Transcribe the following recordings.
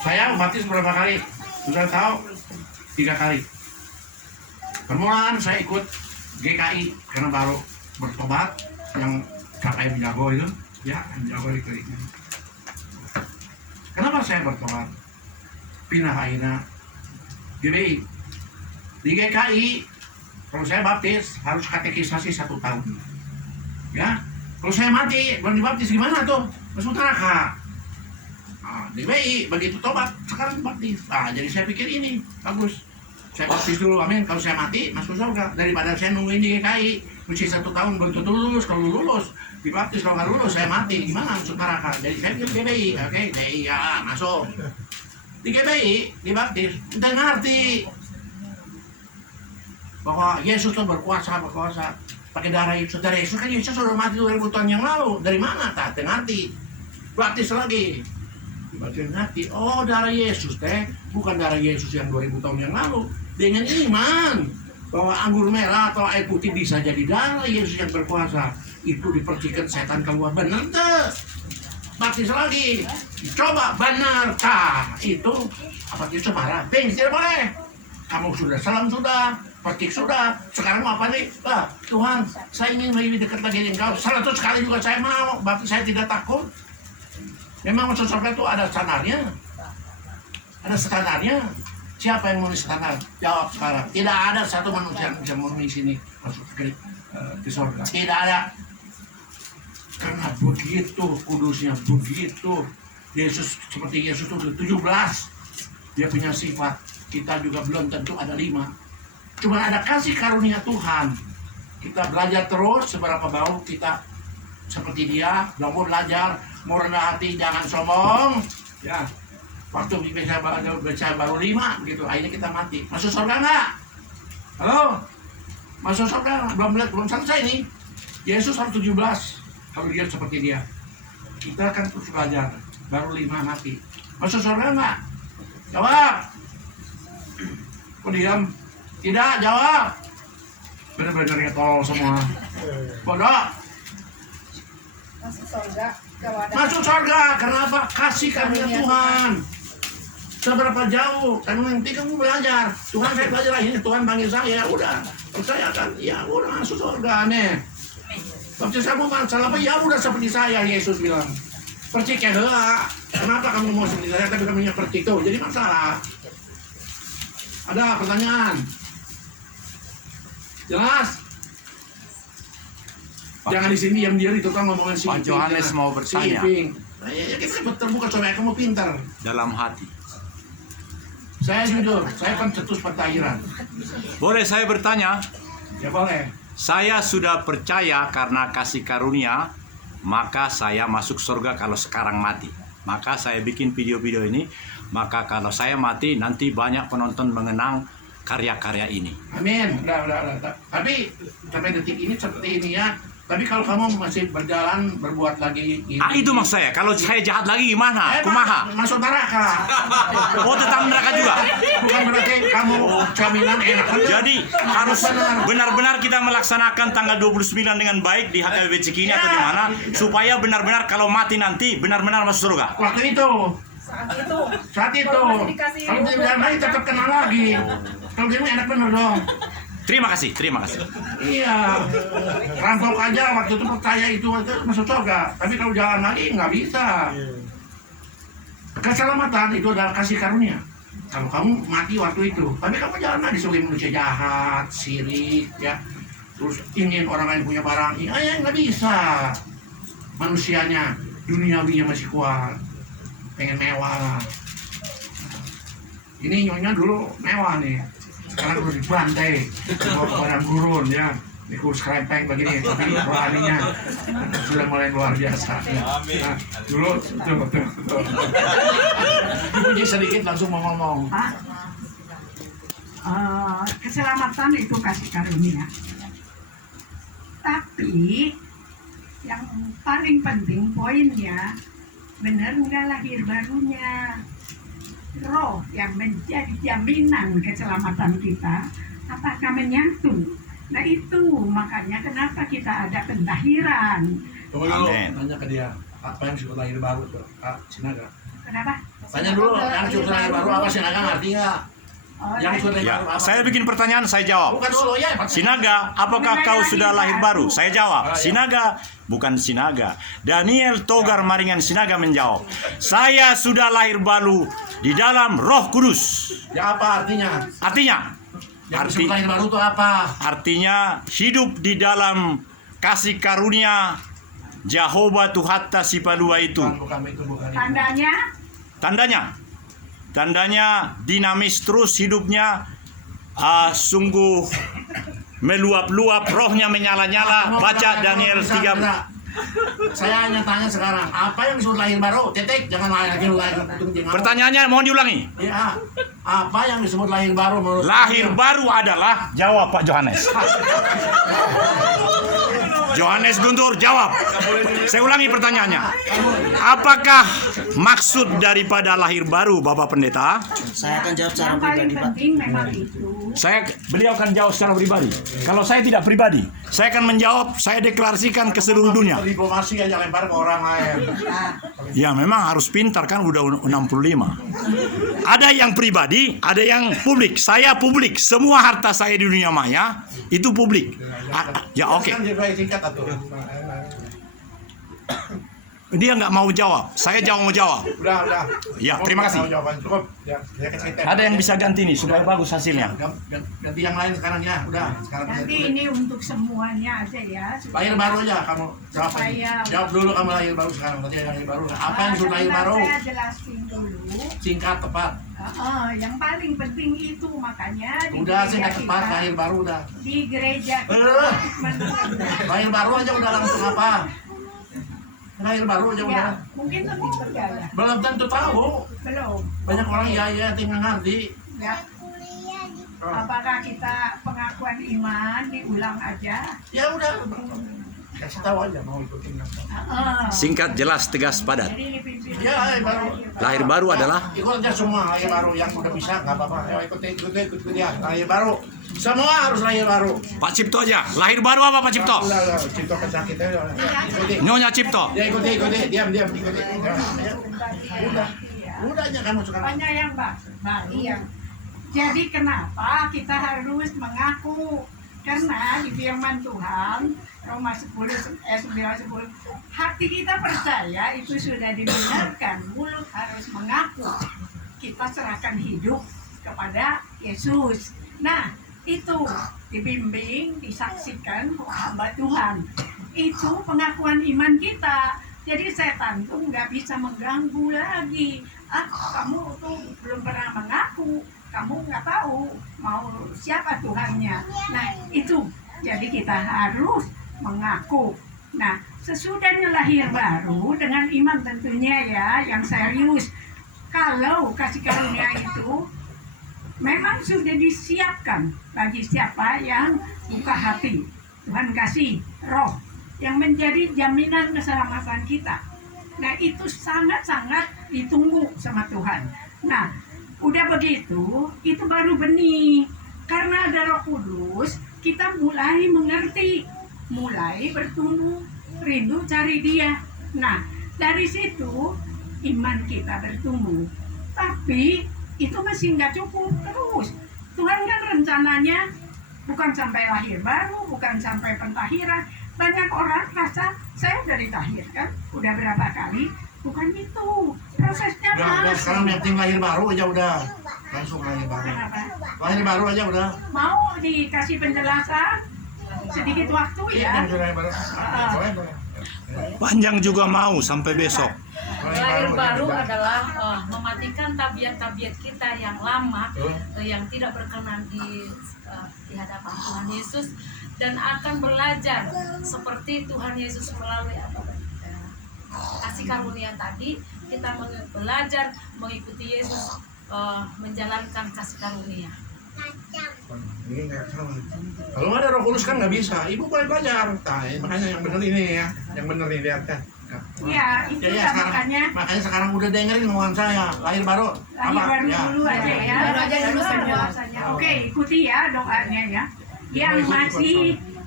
Saya baptis berapa kali? Sudah tahu? 3 kali. Permulaan saya ikut GKI karena baru bertobat yang kakak jago itu, ya jago itu. Kenapa saya bertobat? Pindah akhirnya GBI. Di GKI kalau saya baptis harus katekisasi 1 tahun. Ya, kalau saya mati belum dibaptis gimana tuh? Masuk neraka. Nah, GBI begitu tobat sekarang baptis. Nah, jadi saya pikir ini bagus. Saya baptis dulu, amin. Kalau saya mati masuk surga daripada saya nungguin di GKI mesti 1 tahun belum tentu lulus. Kalau lulus dibaptis, kalau nggak lulus saya mati gimana masuk neraka. Jadi saya pikir GBI, oke, GBI ya masuk. Di GBI dibaptis, kita ngerti bahwa Yesus itu berkuasa pakai darah Yesus. Darah Yesus kan Yesus sudah mati 2000 tahun yang lalu. Dari mana? Tak ngerti. Baptis lagi. Baptis ngerti. Oh, darah Yesus teh bukan darah Yesus yang 2000 tahun yang lalu. Dengan iman bahwa anggur merah atau air putih bisa jadi darah Yesus yang berkuasa. Itu dipercikan setan keluar. Benar tuh. Baptis lagi. Coba benar. Itu apa itu marah? Tidak boleh. Kamu sudah salam sudah. Percik sudah, sekarang mau apa nih? Tuhan, saya ingin lebih dekat lagi dengan Engkau. 100 kali juga saya mau, berarti saya tidak takut. Memang masuk surga itu ada standarnya. Ada standarnya. Siapa yang memenuhi standar? Jawab sekarang. Tidak ada satu manusia yang bisa memenuhi sini masuk ke surga. Tidak ada. Karena begitu kudusnya, begitu. Yesus seperti Yesus itu 17. Dia punya sifat. Kita juga belum tentu ada 5. Cuma ada kasih karunia Tuhan. Kita belajar terus seberapa bau kita seperti dia. Mau belajar, mau rendah hati, jangan sombong. Ya, waktu bisa baru 5 gitu. Akhirnya kita mati. Masuk surga nggak? Halo? Masuk surga? Belum selesai nih. Yesus harus 17. Kalau dia seperti dia. Kita kan terus belajar. Baru 5 mati. Masuk surga nggak? Jawab. Kok diam? Tidak, jawab. Bener-bener tolol semua. Bodoh. Masuk surga. Masuk surga. Kenapa? Kasih karunia Tuhan. Seberapa jauh? Kan nanti kamu belajar. Tuhan saya belajar ini. Tuhan panggil saya. Udah. Saya akan. Ya udah masuk surga nih. Baptis kamu masalah apa? Ya udah seperti saya. Yesus bilang. Percik ya heula. Kenapa kamu mau seperti saya? Tapi kamu percik tuh. Jadi masalah. Ada pertanyaan? Jelas? Jangan di sini diam-diam itu kan ngomongin si Pak Johannes mau bertanya. Ya, kita terbuka coba kamu pintar. Dalam hati. Saya jujur, saya pencetus pentahiran. Boleh saya bertanya? Ya boleh. Saya sudah percaya karena kasih karunia, maka saya masuk surga kalau sekarang mati. Maka saya bikin video-video ini, maka kalau saya mati nanti banyak penonton mengenang karya-karya ini. Amin. Udah. Tapi sampai detik ini seperti ini ya. Tapi kalau kamu masih berjalan berbuat lagi ini, Itu maksud saya. Kalau saya jahat lagi gimana? Kumaha? masuk neraka. Oh, tetap neraka juga. Bukan berarti kamu jaminan enak. Jadi harus benar-benar kita melaksanakan tanggal 29 dengan baik di HKBP Cikini atau di mana supaya benar-benar kalau mati nanti benar-benar masuk surga. Waktu itu. Saat itu. Kalau dia lagi tetap kenal lagi. Kalau dia enak bener dong. Terima kasih. Iya. Rampok aja waktu itu percaya itu masuk surga. Tapi kalau jalan lagi nggak bisa. Keselamatan itu adalah kasih karunia. Kalau kamu mati waktu itu, tapi kamu jalan lagi sebagai manusia jahat, sirik, ya. Terus ingin orang lain punya barang, ya nggak bisa. Manusianya, duniawinya masih kuat. Pengen mewah. Ini nyonya dulu mewah nih. Sekarang harus dibantai, bawa ke padang gurun ya, di kursi kerempeng begini, tapi rohaninya sudah mulai luar biasa. Ya. Nah, dulu tuh. Dipuji sedikit langsung mau ngomong. Keselamatan itu kasih karunia. Tapi yang paling penting poinnya, benar nggak lahir barunya? Roh yang menjadi jaminan keselamatan kita, apakah menyatu? Nah itu makanya kenapa kita ada pentahiran. Tunggu dulu, tanya ke dia, apa yang disebut lahir baru tuh, Kak Sinaga? Kenapa? Tanya dulu, yang sudah lahir baru apa Sinaga ngerti nggak? Oh, Yang sudah lahir Ya, baru apa? saya bikin pertanyaan, saya jawab. Bukan dulu ya, Pak. Sinaga, apakah kau sudah lahir baru? Saya jawab, Sinaga, bukan Sinaga. Daniel Togar Maringan Sinaga menjawab, saya sudah lahir baru di dalam Roh Kudus. Ya apa artinya? Artinya, Yang disebut lahir baru itu apa? artinya hidup di dalam kasih karunia Jehovah Tuhatta Sipalua itu. Bukan itu, bukan itu. Tandanya? Tandanya dinamis terus hidupnya, sungguh meluap-luap, rohnya menyala-nyala. Baca Daniel 3. Saya hanya tanya sekarang, apa yang disebut lahir baru? Titik, jangan lahir. Pertanyaannya mohon diulangi. Ya, apa yang disebut lahir baru menurut Lahir Anda? baru adalah, jawab Pak Johannes. Johannes Guntur jawab. Saya ulangi pertanyaannya. Apakah maksud daripada lahir baru Bapak Pendeta? Saya akan jawab secara Yang paling pribadi, Pak. penting memang itu. Beliau akan jawab secara pribadi. Kalau saya tidak pribadi, saya akan menjawab, saya deklarasikan ke seluruh dunia. Diplomasi aja lempar ke orang lain. Ya memang harus pintar kan, udah 65. Ada yang pribadi, ada yang publik. Saya publik, semua harta saya di dunia maya itu publik. Ya oke. Kan dia singkat atuh. Dia nggak mau jawab, saya mau jawab. Udah. Ya, terima kasih. Jawaban cukup. Ya, dia cerita. Ada yang bisa ganti nih, sudah bagus hasilnya. Ganti yang lain sekarang ya. Udah, sekarang Nanti ini untuk semuanya aja ya. lahir baru aja kamu jawab. Supaya- Jawab dulu kamu lahir baru sekarang. Nanti yang lahir baru. Apa yang disebut lahir baru? Saya jelasin dulu. Singkat tepat. Yang paling penting itu makanya di Udah gereja singkat tepat kita- lahir baru udah. di gereja Lahir baru aja udah langsung apa? Lahir baru aja udah. ya mungkin lebih percaya Belum tentu tahu. belum Banyak orang ya tinggal ngerti. ya. Apakah kita pengakuan iman diulang aja? Ya udah. Kasih tahu aja mau ikutin. Singkat, jelas, tegas, padat. Jadi dipimpin Ya, lahir baru. Lahir baru adalah Ikut aja semua lahir baru yang udah bisa nggak apa-apa. Ayo ikut ya lahir baru. Semua harus lahir baru. Pak Cipto aja. Lahir baru apa Pak Cipto? Udah, Cipto kesakitnya udah. Ikuti. Nyonya Cipto. Ya ikuti, diam, ikuti. Udah aja kamu sekarang. Apanya yang baru yang jadi kenapa kita harus mengaku? Karena di firman Tuhan Roma 9:10 hati kita percaya itu sudah dibenarkan, mulut harus mengaku. Kita serahkan hidup kepada Yesus. Nah, itu dibimbing, disaksikan hamba Tuhan. Itu pengakuan iman kita. Jadi setan tuh nggak bisa mengganggu lagi. Kamu tuh belum pernah mengaku, kamu nggak tahu mau siapa Tuhannya. Nah, itu. Jadi kita harus mengaku. Nah, sesudahnya lahir baru dengan iman tentunya ya, yang serius. Kalau kasih karunia itu memang sudah disiapkan bagi siapa yang buka hati. Tuhan kasih roh yang menjadi jaminan keselamatan kita. Nah, itu sangat-sangat ditunggu sama Tuhan. Nah, udah begitu, itu baru benih. Karena ada Roh Kudus, kita mulai mengerti, mulai bertumbuh, rindu cari Dia. Nah, dari situ iman kita bertumbuh. Tapi itu masih nggak cukup terus. Tuhan kan rencananya bukan sampai lahir baru, bukan sampai pentahiran. Banyak orang rasa saya udah ditahirkan, udah berapa kali. Bukan itu, prosesnya Udah, sekarang yang penting lahir baru aja udah. Langsung lahir baru. Kenapa? Lahir baru aja udah. Mau dikasih penjelasan sedikit waktu Iya, ya. yang sudah lahir baru. Boleh. Panjang juga mau sampai besok. Lahir baru adalah mematikan tabiat-tabiat kita yang lama, yang tidak berkenan di hadapan Tuhan Yesus, dan akan belajar seperti Tuhan Yesus melalui kasih karunia tadi. Kita belajar mengikuti Yesus, menjalankan kasih karunia. Kalau nggak ada Roh Kudus kan nggak bisa. Ibu boleh belajar. Nah, makanya yang benar ini ya, yang benar ini lihat kan. Iya, itu Ya, lah sekarang, makanya makanya sekarang udah dengerin omongan saya. Lahir baru. lahir baru dulu aja ya. Baru aja dulu semua. Penjelasannya. Oke, ikuti ya doanya ya. Yang masih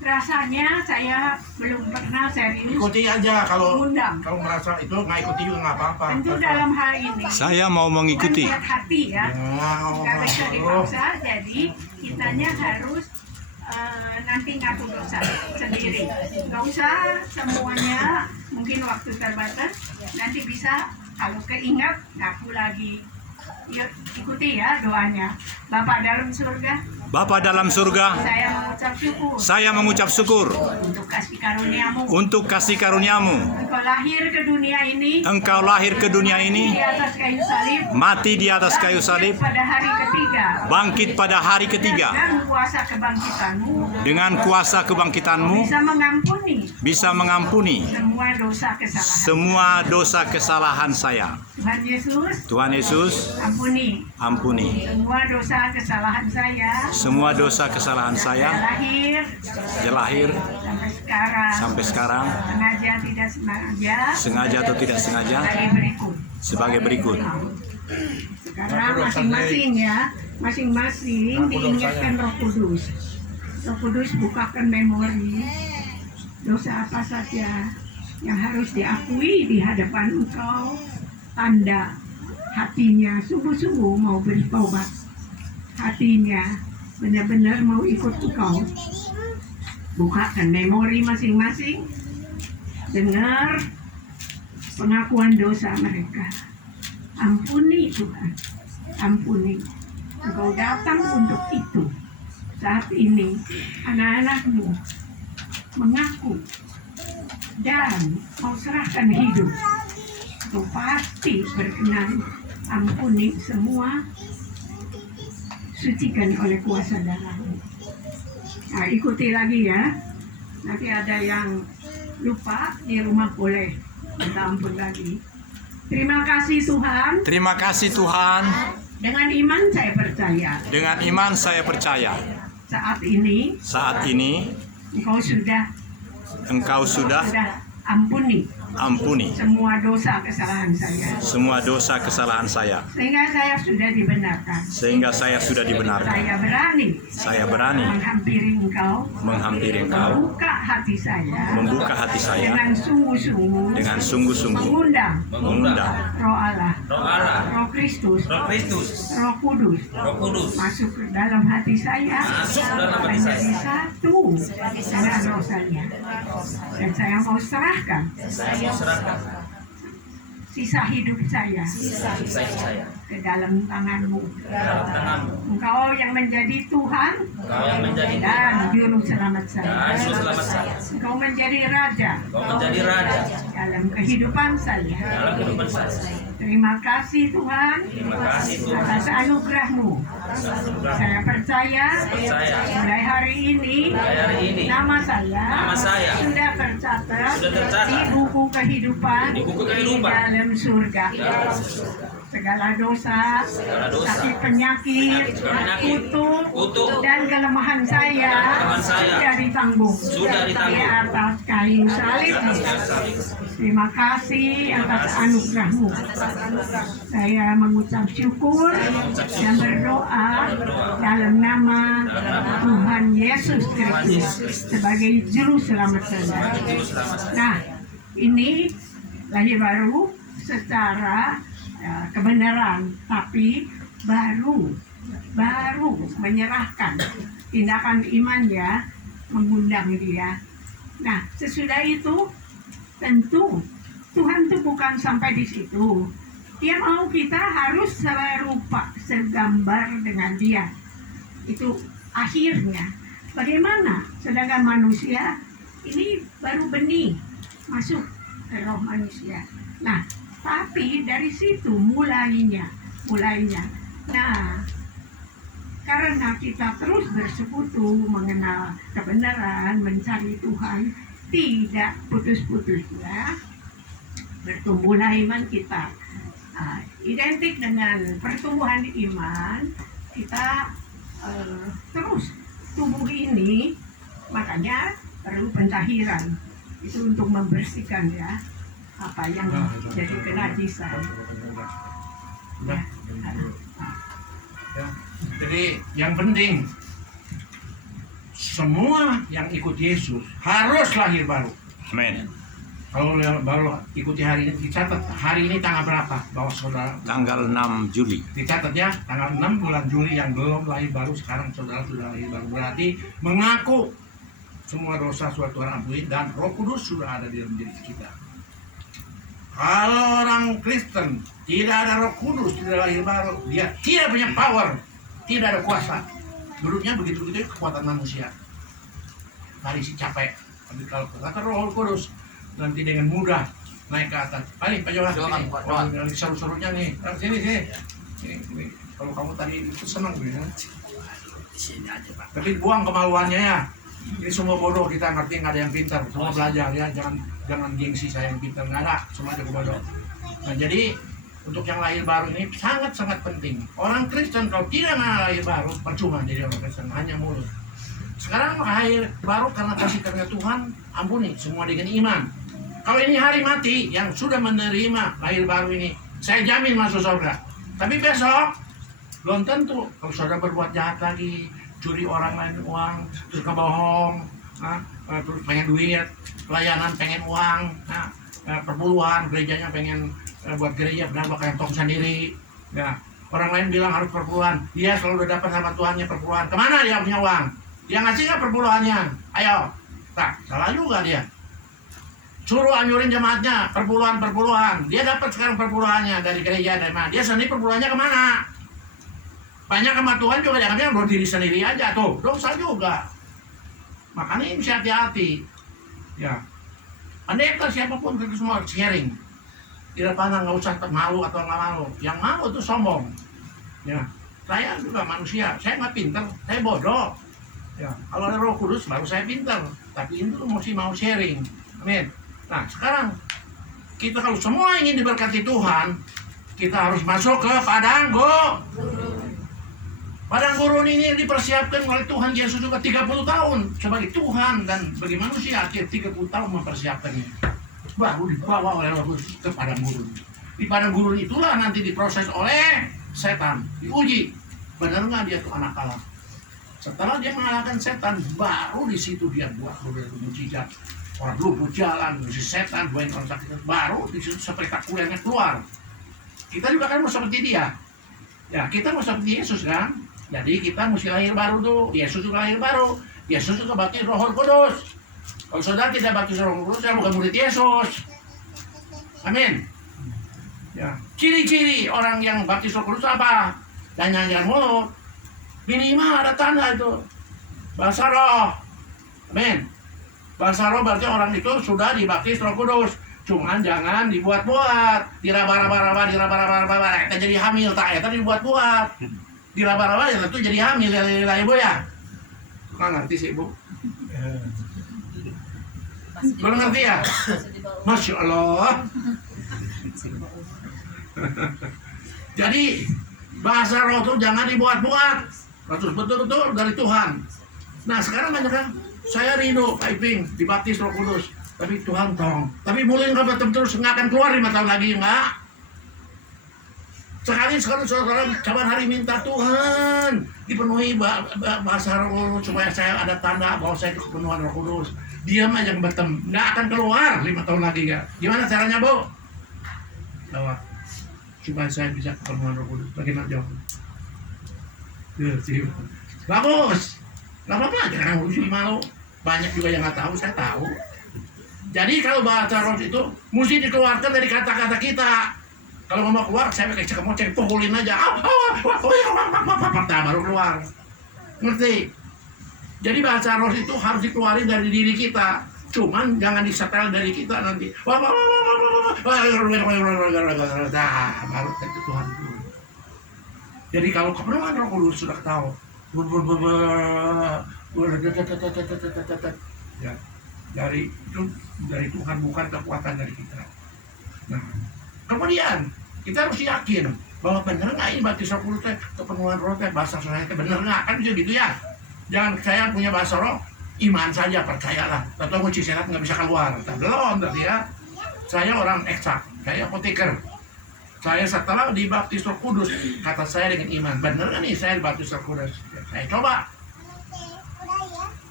Rasanya saya belum pernah serius Ikuti aja kalau mengundang. merasa itu nggak ikuti juga nggak apa-apa. Tentu dalam hal ini Saya mau mengikuti. bukan buat hati ya, nggak bisa Oh, dipaksa. Jadi kitanya harus nanti ngaku dosa sendiri. Nggak usah semuanya, mungkin waktu terbatas. Nanti bisa kalau keingat ngaku lagi. Yuk ikuti ya doanya. Bapak dalam surga, Bapa dalam surga, saya mengucap syukur saya mengucap syukur untuk kasih karuniamu. untuk kasih karuniamu. Engkau lahir ke dunia ini Engkau lahir ke dunia di ini, atas kayu salib, mati di atas kayu salib, pada hari ketiga bangkit pada hari ketiga. dan kuasa kebangkitanmu Dengan kuasa kebangkitanmu bisa mengampuni bisa mengampuni semua dosa kesalahan. semua dosa kesalahan saya. Tuhan Yesus, Tuhan Yesus, ampuni ampuni semua dosa kesalahan saya. semua dosa kesalahan saya Saya lahir sampai sampai sekarang, sengaja tidak sengaja atau tidak sengaja, sebagai berikut. sebagai berikut. Karena masing-masing ya, masing-masing diingatkan Roh Kudus. Roh Kudus bukakan memori dosa apa saja yang harus diakui di hadapan engkau. Tanda hatinya sungguh-sungguh mau bertobat, hatinya benar-benar mau ikut engkau. Bukakan memori masing-masing, dengar pengakuan dosa mereka. Ampuni Tuhan, ampuni. Engkau datang untuk itu. Saat ini anak-anakmu mengaku dan mau serahkan hidup. Engkau pasti berkenan ampuni semua, sucikan oleh kuasa darah-Mu. Nah, ikuti lagi ya. Nanti ada yang lupa di rumah boleh minta ampun lagi. Terima kasih Tuhan. Terima kasih Tuhan. Dengan iman saya percaya. Dengan iman saya percaya. Saat ini Engkau sudah ampuni ampuni semua dosa kesalahan saya. semua dosa kesalahan saya. Sehingga saya sudah dibenarkan. Sehingga saya sudah dibenarkan. Saya berani menghampiri Engkau, membuka hati saya dengan sungguh-sungguh mengundang Roh Allah, Roh Kristus, Roh Kudus masuk ke dalam hati saya, menjadi satu dengan dosanya. Dan saya mau serahkan sisa hidup saya ke dalam tangan-Mu. Engkau yang menjadi Tuhan dan Juru Selamat saya. Engkau menjadi Raja dalam kehidupan saya. Terima kasih Tuhan atas anugerah-Mu. Saya percaya mulai hari ini nama saya sudah tercatat di buku kehidupan di dalam surga. Segala dosa, sakit penyakit, kutuk, dan kelemahan saya sudah ditanggung di atas kayu salib. Terima kasih atas anugerah-Mu. Saya mengucap syukur dan berdoa dalam nama Tuhan Yesus Kristus sebagai Juru Selamat saya. Nah, ini lahir baru secara kebenaran, tapi baru menyerahkan tindakan iman ya, mengundang dia. Nah, sesudah itu tentu Tuhan tuh bukan sampai di situ. Dia mau kita harus serupa, segambar dengan dia. Itu akhirnya. Bagaimana? Sedangkan manusia ini baru benih masuk ke roh manusia. Nah, tapi dari situ mulainya. Nah, karena kita terus bersekutu, mengenal kebenaran, mencari Tuhan, tidak putus-putus ya, bertumbuhlah iman kita. Identik dengan pertumbuhan iman, kita terus tumbuh ini, makanya perlu pentahiran. Itu untuk membersihkan ya, apa yang jadi kenajisan. Ya. Jadi yang penting semua yang ikut Yesus harus lahir baru. Amin. Kalau baru ikuti hari ini, dicatat hari ini tanggal berapa, bawa saudara? Tanggal 6 Juli. Dicatat ya, tanggal 6 bulan Juli yang belum lahir baru, sekarang saudara sudah lahir baru. Berarti mengaku semua dosa sudah Tuhan ampuni dan Roh Kudus sudah ada di dalam diri kita. Kalau orang Kristen tidak ada Roh Kudus, tidak lahir baru, dia tidak punya power, tidak ada kuasa. Duduknya begitu-begitu kekuatan manusia. Hari si capek. Tapi kalau kata Roh Kudus, nanti dengan mudah naik ke atas. Ayo Pak Johan, sini. Oh, seru-serunya nih. Sini. Ini. Kalau kamu tadi itu senang ya. Sini aja Pak. Tapi buang kemaluannya ya. Ini semua bodoh, kita ngerti, nggak ada yang pintar. Semua belajar ya, jangan gengsi saya yang pintar, nggak ada. Semua jago bodoh. Nah jadi untuk yang lahir baru ini sangat-sangat penting. Orang Kristen kalau tidak lahir baru, percuma jadi orang Kristen, hanya mulut. Sekarang lahir baru karena kasih karunia Tuhan, ampuni semua dengan iman. Kalau ini hari mati yang sudah menerima lahir baru ini, saya jamin masuk surga. Tapi besok belum tentu. Kalau saudara berbuat jahat lagi, curi orang lain uang, terus kebohong, terus pengen duit, pelayanan pengen uang, perpuluhan, gerejanya pengen buat gereja benar pakai tong sendiri. Ya, orang lain bilang harus perpuluhan, dia selalu udah dapat sama Tuhannya perpuluhan. Kemana dia punya uang? Dia ngasih nggak perpuluhannya? Ayo, tak salah juga dia. Suruh anyurin jemaatnya, perpuluhan. Dia dapat sekarang perpuluhannya dari gereja, dari mana? Dia sendiri perpuluhannya kemana? Banyak sama Tuhan juga jangan bilang buat diri sendiri aja tuh, dosa juga. Makanya ini mesti hati-hati. Ya, pendeta siapapun itu semua sharing. Tidak pandang nggak usah malu atau nggak malu. Yang malu itu sombong. Ya, saya juga manusia. Saya nggak pintar, saya bodoh. Ya, kalau ada Roh Kudus baru saya pintar. Tapi itu mesti mau sharing. Amin. Nah sekarang kita kalau semua ingin diberkati Tuhan, kita harus masuk ke padang gurun. Padang gurun ini dipersiapkan oleh Tuhan Yesus juga 30 tahun sebagai Tuhan dan bagi manusia 30 tahun mempersiapkannya. Baru dibawa oleh Roh Kudus ke padang gurun. Di padang gurun itulah nanti diproses oleh setan, diuji. Benar nggak dia tuh anak Allah? Setelah dia mengalahkan setan, baru di situ dia buat beberapa mujizat. Orang luput jalan, si setan, buain orang sakit, baru di situ spektakulernya keluar. Kita juga kan mau seperti dia. Ya, kita mau seperti Yesus kan? Jadi kita mesti lahir baru tuh. Yesus juga lahir baru. Yesus juga baptis Roh Kudus. Kalau saudara tidak baptis Roh Kudus, saya bukan murid Yesus. Amin. Ya, ciri-ciri orang yang baptis Roh Kudus apa? Jangan mulut. Minimal ada tanda itu. Bahasa roh. Amin. Bahasa roh berarti orang itu sudah dibaptis Roh Kudus. Cuman jangan dibuat-buat. Diraba-raba, kita jadi hamil. Tak, itu dibuat-buat. Diraba-raba ya tentu jadi hamil ya Ibu ya. Nggak ngerti sih Ibu. Belum ngerti ya? Masya Allah. Jadi bahasa roh itu jangan dibuat-buat. Harus betul-betul dari Tuhan. Nah sekarang banyak kan, saya rindu Pak Iping dibaptis Roh Kudus. Tapi Tuhan tolong. Tapi mulai nggak betul-betul nggak akan keluar 5 tahun lagi enggak. Sekali saudara kapan hari minta Tuhan dipenuhi bahasa roh supaya saya ada tanda bahwa saya kepenuhan Roh Kudus. Diam aja betem, nggak akan keluar 5 tahun lagi ya. Gimana caranya Bu? Jawab. Supaya saya bisa kepenuhan Roh Kudus. Bagaimana jawab? Bagus. Gak apa-apa, jangan ngurusin malu. Banyak juga yang nggak tahu, saya tahu. Jadi kalau bahasa roh itu mesti dikeluarkan dari kata-kata kita. Kalau mau keluar, saya pakai cekemoceng, pukulin aja. Baru keluar. Ngerti? Jadi bahasa roh itu harus dikeluarin dari diri kita. Cuman jangan disetel dari kita nanti. Baru itu Tuhan. Jadi kalau kepenuhan Roh Kudus sudah tahu. Ya, dari Tuhan, bukan kekuatan dari kita. Nah, kemudian kita harus yakin bahwa benar nggak ini baptis Roh Kudus kepenuhan roh bahasa saya benar nggak, kan bisa gitu ya. Jangan saya punya bahasa roh iman saja, percayalah. Atau mujizat nggak bisa keluar. Belum tadi ya. Saya orang eksak, saya apoteker. Saya setelah dibaptis Roh Kudus, kata saya dengan iman, benar nggak nih saya dibaptis Roh Kudus? Saya coba.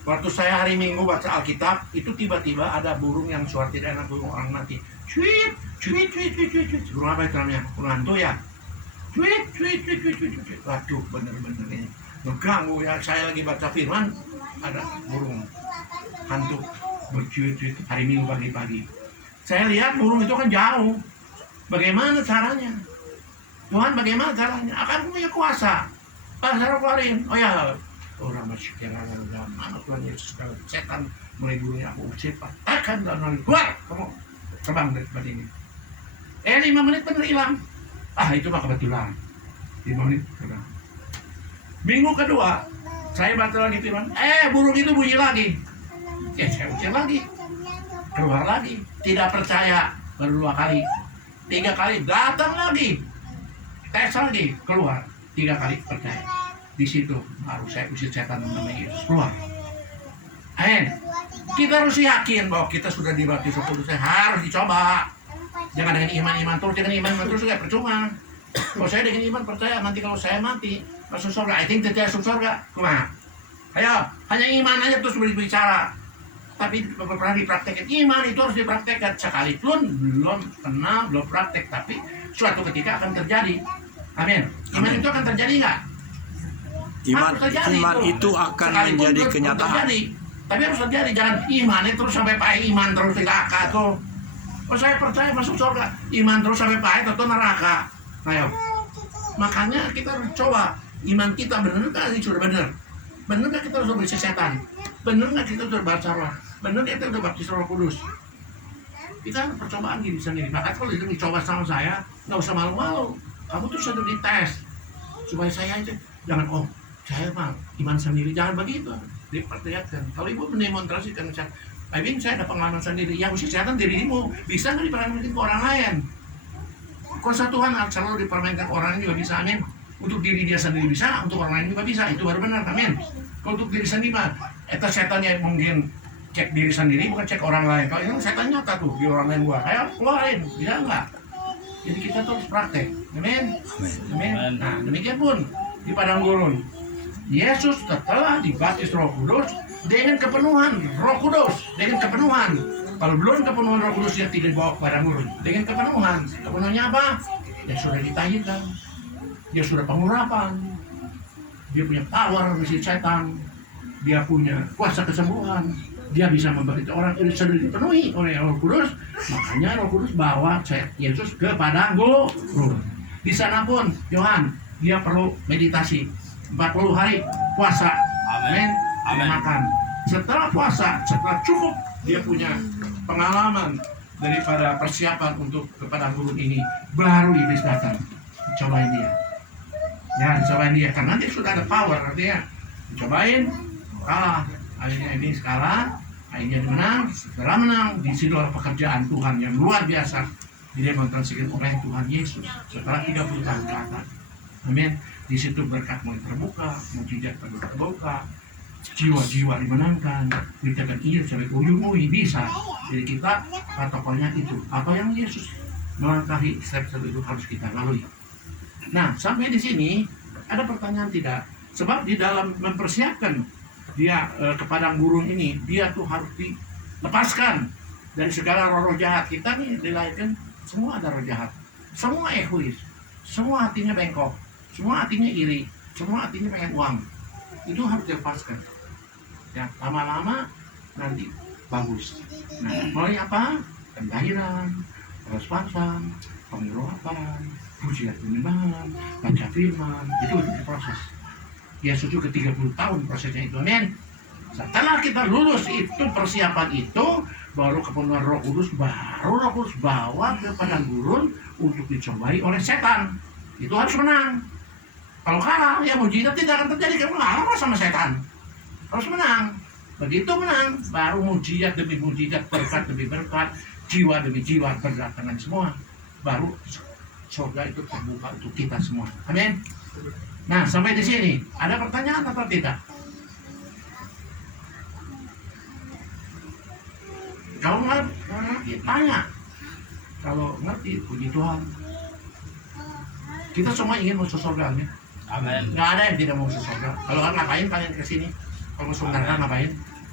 Waktu saya hari Minggu baca Alkitab, itu tiba-tiba ada burung yang suara tidak enak, burung orang mati. Cuit, cuit, cuit, cuit, cuit, cuit. Burung apa itu namanya? Burung hantu ya? Cuit, cuit, cuit, cuit, cuit, cuit. Waduh, bener-bener ini mengganggu ya. Saya lagi baca firman, ada burung hantu bercuit-cuit hari Minggu pagi-pagi. Saya lihat burung itu kan jauh. Bagaimana caranya? Tuhan, bagaimana caranya? Akan punya kuasa. Pas saya keluarin, oh ya, orang masih kira dalam nama Tuhan Yesus, kalau setan mulai burungnya aku usir, patahkan dan lalu keluar, kamu terbang dari tempat ini. 5 menit benar hilang. Itu mah kebetulan. 5 menit hilang. Minggu kedua, saya baca lagi firman, burung itu bunyi lagi. Saya usir lagi, keluar lagi, tidak percaya, baru 2 kali, 3 kali, datang lagi, tes lagi, keluar, 3 kali percaya. Di situ baru saya usir setan nama Yesus, keluar. Kita harus yakin bahwa kita sudah dibaptis Roh Kudus, harus dicoba. Jangan dengan iman-iman terus, dengan iman terus juga percuma. Kalau saya dengan iman percaya, nanti kalau saya mati masuk surga, I think tidak masuk surga, kumaha? Ayo, hanya iman aja terus berbicara. Tapi pernah dipraktekkan, iman itu harus dipraktekkan. Sekalipun belum kenal, belum praktek, tapi suatu ketika akan terjadi. Amin. Iman itu akan terjadi nggak? Iman itu akan menjadi kenyataan. Tapi harus terjadi, jangan iman itu terus sampai pahit, iman terus di neraka tuh. Oh, saya percaya masuk surga, iman terus sampai pahit atau neraka. Ayo. Makanya kita harus coba iman kita benar nggak sih, sudah benar. Benar nggak kita sudah bersih setan? Benar nggak kita sudah baca roh? Benar nggak kita sudah baptis Roh Kudus? Kita percobaan diri sendiri. Makanya kalau itu dicoba sama saya, nggak usah malu-malu. Kamu tuh sudah dites supaya saya itu jangan saya mah iman sendiri, jangan begitu. Diperlihatkan. Kalau ibu mendemonstrasikan, saya ada pengalaman sendiri. Yang usia setan dirimu bisa nggak dipermainkan ke orang lain? Kuasa Tuhan selalu dipermainkan orang lain juga bisa, amin. Untuk diri dia sendiri bisa, untuk orang lain juga bisa. Itu baru benar, amin. Kalau untuk diri sendiri mah, itu setannya mungkin cek diri sendiri, bukan cek orang lain. Kalau ini setan nyata tuh di orang lain gua, ayo keluarin, bisa nggak? Jadi kita terus praktek, amin. Amin. Nah, demikian pun di padang gurun. Yesus setelah dibaptis Roh Kudus dengan kepenuhan Roh Kudus, dengan kepenuhan. Kalau belum kepenuhan Roh Kudus, dia tidak bawa ke padang gurun. Dengan kepenuhan, kepenuhannya apa? Dia sudah ditahirkan, dia sudah pengurapan, dia punya power misi setan, dia punya kuasa kesembuhan, dia bisa memberitahu orang ini sudah dipenuhi oleh Roh Kudus. Makanya Roh Kudus bawa Yesus ke padang gurun. Di sana pun Yohan, dia perlu meditasi 40 hari puasa, amin, makan. Setelah puasa, setelah cukup, dia punya pengalaman daripada persiapan untuk ke padang gurun ini, baru iblis datang, cobain dia. Ya, dicobain dia, karena dia sudah ada power, artinya dicobain, kalah. Akhirnya iblis kalah, akhirnya dia menang. Setelah menang, di situ ada pekerjaan Tuhan yang luar biasa didemonstrasikan oleh Tuhan Yesus setelah 30 tahun ke atas. Amin. Di situ berkat mulai terbuka, mujizat terbuka, jiwa-jiwa dimenangkan, beritakan iya sampai ujung bisa. Jadi kita protokolnya itu, apa yang Yesus melangkahi step-step itu harus kita lalui. Nah, sampai di sini ada pertanyaan tidak? Sebab di dalam mempersiapkan dia ke padang gurun ini, dia tuh harus dilepaskan dari segala roh-roh jahat. Kita nih dilahirkan semua ada roh jahat, semua egois, semua hatinya bengkok, semua hatinya iri, semua hatinya pengen uang. Itu harus dilepaskan. Ya, lama-lama nanti bagus. Nah, mulai apa? Penggahiran, responsan, pengurapan, pujian penyembahan, baca firman, itu proses. Yesus juga 30 tahun prosesnya itu, amin. Setelah kita lulus itu persiapan itu, baru kepenuhan Roh Kudus, baru Roh Kudus bawa ke padang gurun untuk dicobai oleh setan. Itu harus menang. Kalau kalah, ya mujizat tidak akan terjadi, kamu kalah sama setan. Harus menang. Begitu menang, baru mujizat demi mujizat, berkat demi berkat, jiwa demi jiwa berdatangan semua. Baru surga itu terbuka untuk kita semua. Amin. Nah, sampai di sini ada pertanyaan atau tidak? Kalau ngerti, tanya. Kalau ngerti, puji Tuhan. Kita semua ingin masuk surga, amin. Amin. Nggak ada yang tidak mau masuk surga. Kalau ngapain kalian kesini? Kalau masuk neraka ngapain?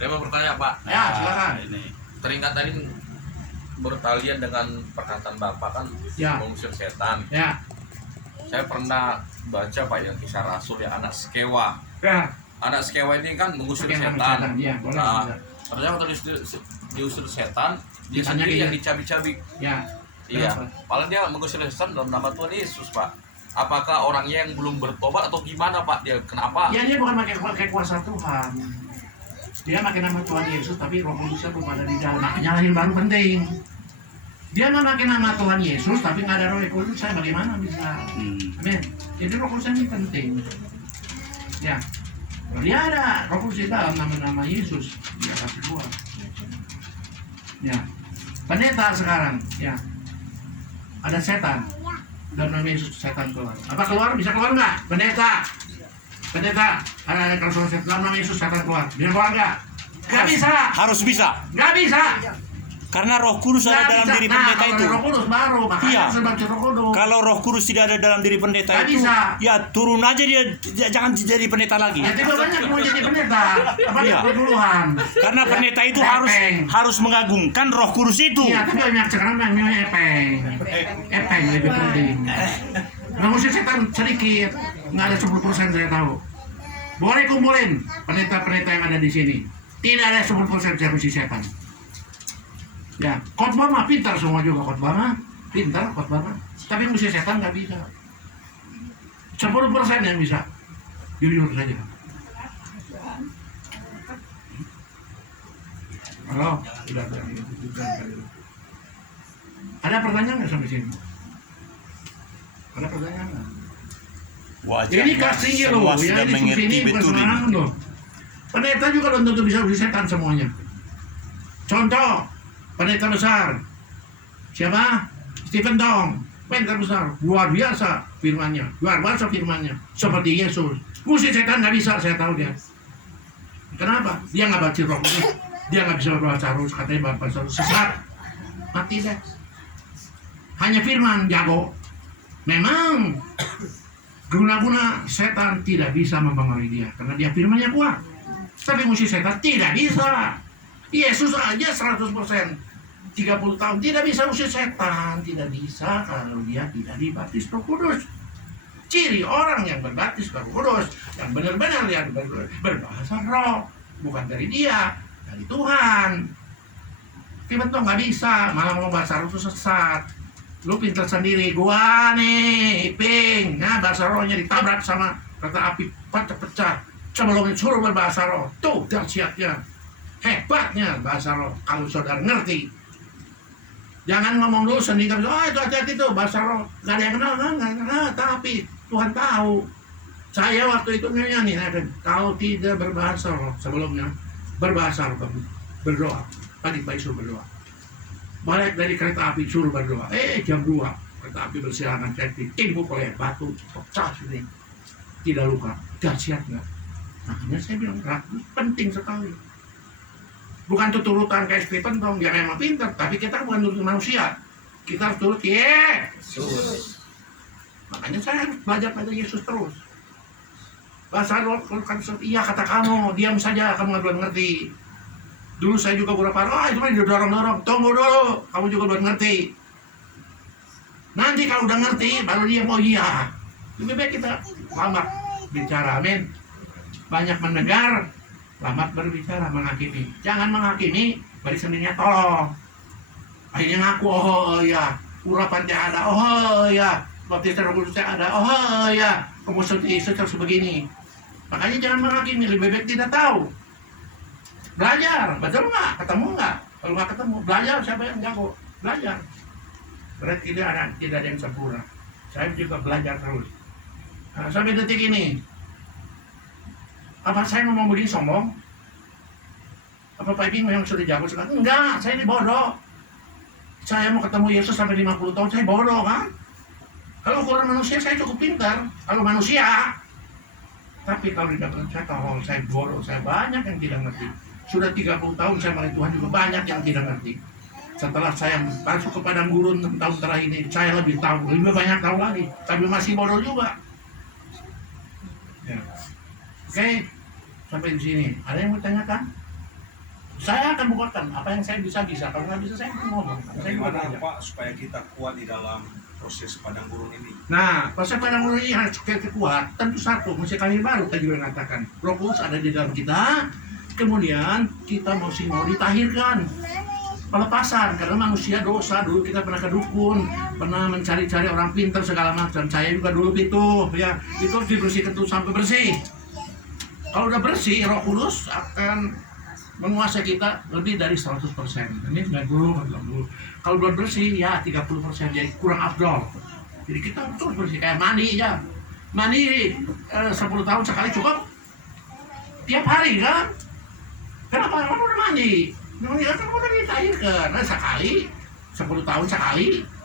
Saya mau bertanya Pak. Ya, silakan. Ini. Teringat tadi bertalian dengan perkataan Bapak kan Ya. mengusir setan. Ya. Saya pernah baca Pak yang kisah Rasul ya, anak Skewa. Ya. Anak Skewa ini kan mengusir Pakai nama setan. setan, iya, boleh, Nah, bisa. ternyata waktu diusir setan, dia Setannya sendiri dia. yang dicabik-cabik. Ya. Iya. Kenapa? Padahal dia mengusir setan dalam nama Tuhan Yesus Pak. Apakah orangnya yang belum bertobat atau gimana Pak? Dia kenapa? Ya dia bukan pakai kuasa Tuhan. Dia pakai nama Tuhan Yesus tapi Roh Kudusnya belum ada di dalam. Makanya lahir baru penting. Dia nggak pakai nama Tuhan Yesus tapi nggak ada Roh Kudus, saya bagaimana bisa? Amin. Jadi Roh Kudus ini penting. Ya. Kalau dia ada Roh Kudus di dalam nama-nama Yesus, dia kasih keluar. Ya. Pendeta sekarang, ya. Ada setan. Dalam nama Yesus setan keluar. Apa keluar? Bisa keluar nggak? Pendeta. Pendeta, ada kalau setan dalam nama Yesus setan keluar. Bisa keluar nggak? Nggak bisa. Harus bisa. Nggak bisa. Karena Roh Kudus ada Nggak dalam bisa. diri Nah, pendeta kalau itu. ada Roh Kudus baru, makanya Iya. harus baca Roh Kudus. Kalau Roh Kudus tidak ada dalam diri pendeta Nggak itu, bisa. ya turun aja dia, jangan jadi pendeta lagi. Nanti banyak mau jadi pendeta. Apa Iya. duluan? Karena pendeta itu Epeng. harus mengagungkan Roh Kudus itu. Iya, tapi banyak sekarang namanya epeng. Epeng lebih penting. Nggak mesti setan sedikit, nggak ada 10% saya tahu. Boleh kumpulin pendeta-pendeta yang ada di sini. Tidak ada 10% saya mesti setan. Ya, khotbah mah pintar semua juga khotbah mah. Pintar khotbah mah. Tapi mesti setan nggak bisa. 10% yang bisa. Jujur saja. Halo, sudah. Ada pertanyaan nggak sampai sini? Ada pertanyaan nggak? Wajahnya Ini kasih loh, semua ya sudah ini mengerti subsidi bukan betul sembarangan ini. loh. Pendeta juga belum tentu bisa usir setan semuanya. Contoh, pendeta besar. Siapa? Stephen Tong. Pendeta besar, luar biasa firmannya, luar biasa firmannya. Seperti Yesus. Usir setan nggak bisa, saya tahu dia. Kenapa? Dia nggak baca Roh Kudus. Dia nggak bisa berbahasa Roh, katanya bahasa Roh sesat. Mati deh. Hanya firman jago. Memang guna-guna setan tidak bisa mempengaruhi dia karena dia firmannya kuat. Tapi musuh setan tidak bisa. Yesus aja 100% 30 tahun tidak bisa usir setan, tidak bisa kalau dia tidak dibaptis Roh Kudus. Ciri orang yang berbaptis Roh Kudus yang benar-benar dia berbahasa roh, bukan dari dia, dari Tuhan. Tiba-tiba nggak bisa, malah mau bahasa roh itu sesat. Lu pintar sendiri, gua nih, Iping, nah bahasa rohnya ditabrak sama kereta api pecah-pecah sebelum disuruh berbahasa roh. Tuh dahsyatnya, hebatnya bahasa roh kalau saudara ngerti. Jangan ngomong dulu sendiri, oh itu hati-hati tuh bahasa roh, nggak ada yang kenal, nggak kenal, tapi Tuhan tahu. Saya waktu itu nyanyi, kalau tidak berbahasa roh sebelumnya, berbahasa roh, berdoa, pagi-pagi suruh berdoa. Balik dari kereta api suruh berdoa. Jam 2 kereta api bersilangan, saya ditimbuk oleh batu pecah sini, tidak luka, dahsyat nggak? Makanya saya bilang penting sekali. Bukan turutan kayak Stephen Tong, dia memang pintar, tapi kita bukan turut manusia. Kita harus turut Yesus. Makanya saya harus belajar pada Yesus terus. Bahasa roh, iya kata kamu, diam saja, kamu nggak belum ngerti. Dulu saya juga beberapa itu mah didorong-dorong. Tunggu dulu, kamu juga belum ngerti. Nanti kalau udah ngerti, baru dia mau iya. Lebih baik kita lambat bicara, amin. Banyak mendengar, lambat berbicara, menghakimi. Jangan menghakimi, bari sendirinya tolong. Akhirnya ngaku, oh iya, urapannya ada, oh iya, baptis Roh Kudusnya ada, oh iya, kemudian Yesus harus begini. Makanya jangan menghakimi, lebih baik tidak tahu. Belajar, betul nggak? Ketemu nggak? Kalau nggak ketemu, belajar siapa yang jago? Belajar. Berarti tidak ada yang sempurna. Saya juga belajar terus. Nah, sampai detik ini, apa saya ngomong begini sombong? Apa Pak Ibing memang sudah jago sekarang? Enggak, saya ini bodoh. Saya mau ketemu Yesus sampai 50 tahun, saya bodoh kan? Kalau ukuran manusia saya cukup pintar. Kalau manusia, tapi kalau tidak percaya, kalau saya bodoh, saya banyak yang tidak ngerti. Sudah 30 tahun saya melayani Tuhan juga banyak yang tidak ngerti. Setelah saya masuk ke padang gurun 6 tahun terakhir ini, saya lebih tahu, lebih banyak tahu lagi. Tapi masih bodoh juga. Ya. Oke, sampai di sini. Ada yang mau tanyakan? Saya akan bukakan apa yang saya bisa. Kalau nggak bisa saya ngomong. Saya Bagaimana ngomong aja. Pak supaya kita kuat di dalam proses padang gurun ini? Nah, proses padang gurun ini harus kita kuat. Tentu satu, mesti kali baru tadi juga mengatakan. Roh Kudus ada di dalam kita. Kemudian kita mesti mau ditahirkan. Pelepasan, karena manusia dosa. Dulu kita pernah ke dukun, pernah mencari-cari orang pintar segala macam. Saya juga dulu itu, ya itu harus dibersihkan tuh sampai bersih. Kalau udah bersih, Roh Kudus akan menguasai kita lebih dari 100%. Ini 90. Kalau belum bersih, ya 30%, jadi kurang afdol. Jadi kita terus bersih, kayak mandi ya. Mandi 10 tahun sekali cukup? Tiap hari kan? Kenapa? Kamu udah mandi? Mandi kan udah ditahirkan. Nah, sekali, 10 tahun sekali.